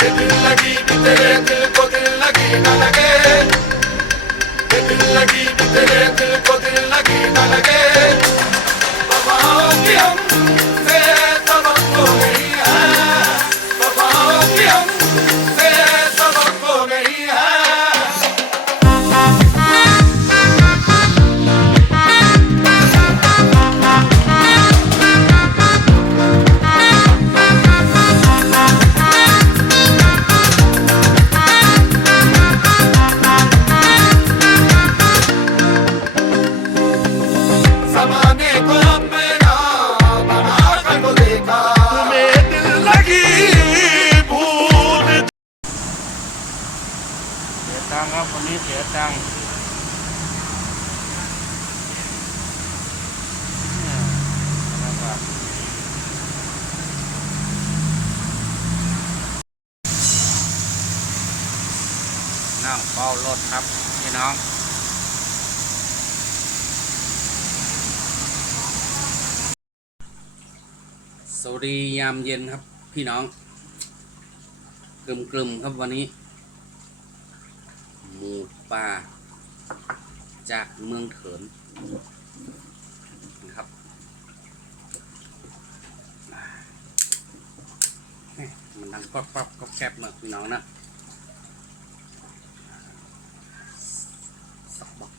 दिल लगी भी तेरे दिल को दिल लगी न लगे दिल लगी भी तेरे दिल को दिल लगी न लगे वफाओं की हमसे सबक हो गई है वफाओं की हमसे सबक हो गई है ज़माने को अपना बना कर तो देखा तुम्हें दिल लगी भूल เสียตังค์ครับวันนี้เสียตังค์เนี่ยนะครับนั่งเฝ้ารถครับพี่น้องสวัสดียามเย็นครับพี่น้องกลุ่มๆครับวันนี้หมูป่าจากเมืองเถินนะครับมันดังก๊อบก็แคบมากพี่น้องนะสักบอก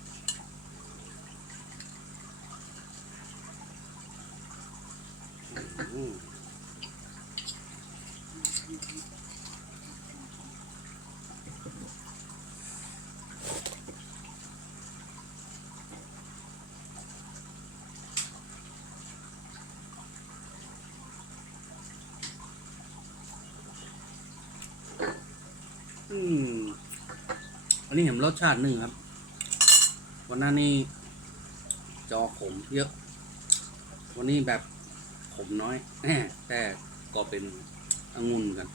วันนี้เห็นรสชาติหนึ่งครับวันหน้านี่จอขมเยอะวันนี้แบบขมน้อยแต่ก็เป็นองุ่นกัน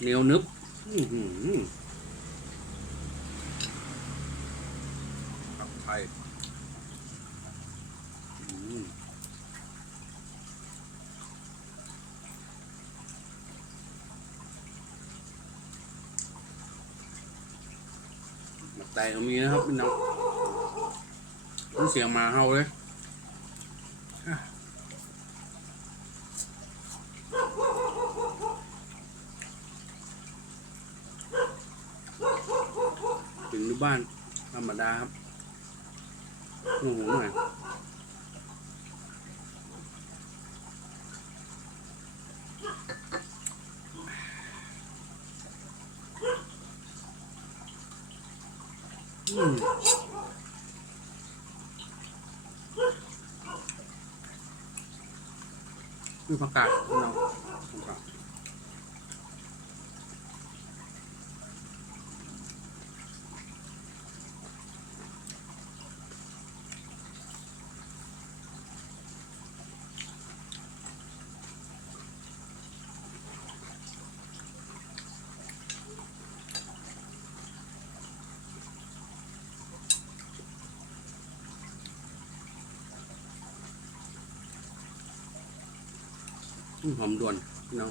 เหนียวนึบครับไทยแต่ก็มีนะครับพี่น้องเสียงมาเฮาเลยถึงที่บ้านธรรมดาครับโอ้โหหน่อยคือผักกาดพี่น้องผักกาดหอมด่วนพี่น้อง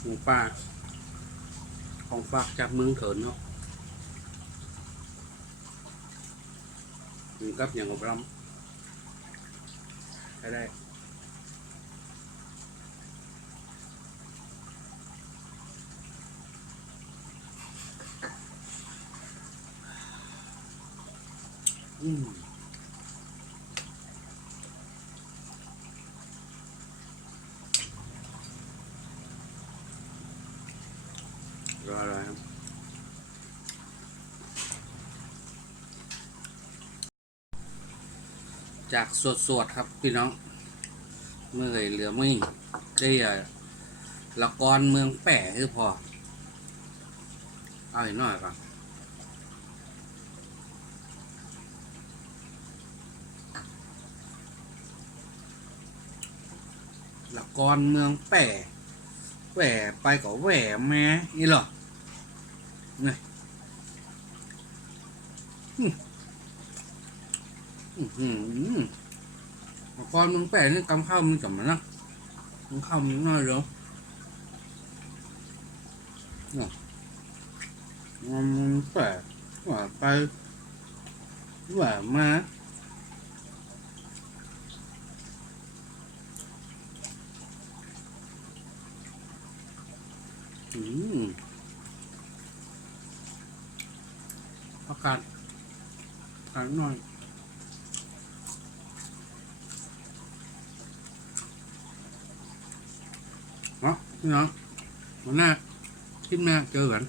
หมูป่าของฝากจากเมืองเถินเนาะมีกับอย่างกับรำได้รออะไรครับจากสวดครับพี่น้องเมื่อเหลือไม่ได้ละครเมืองแปะคือพอเอาอีกหน่อยก่อน ละกรเมืองแปะแหวไปก็แหวแม่นี่หรอนี่ละกรเมืองแปะนี่กำข้าวมันจับมันนะกำข้าวมันน้อยเดียวมันแปะว่าไปว่ามาอากาศหน่อยเนาะพี่น้องวันหน้าคลิปหน้าเจอกัน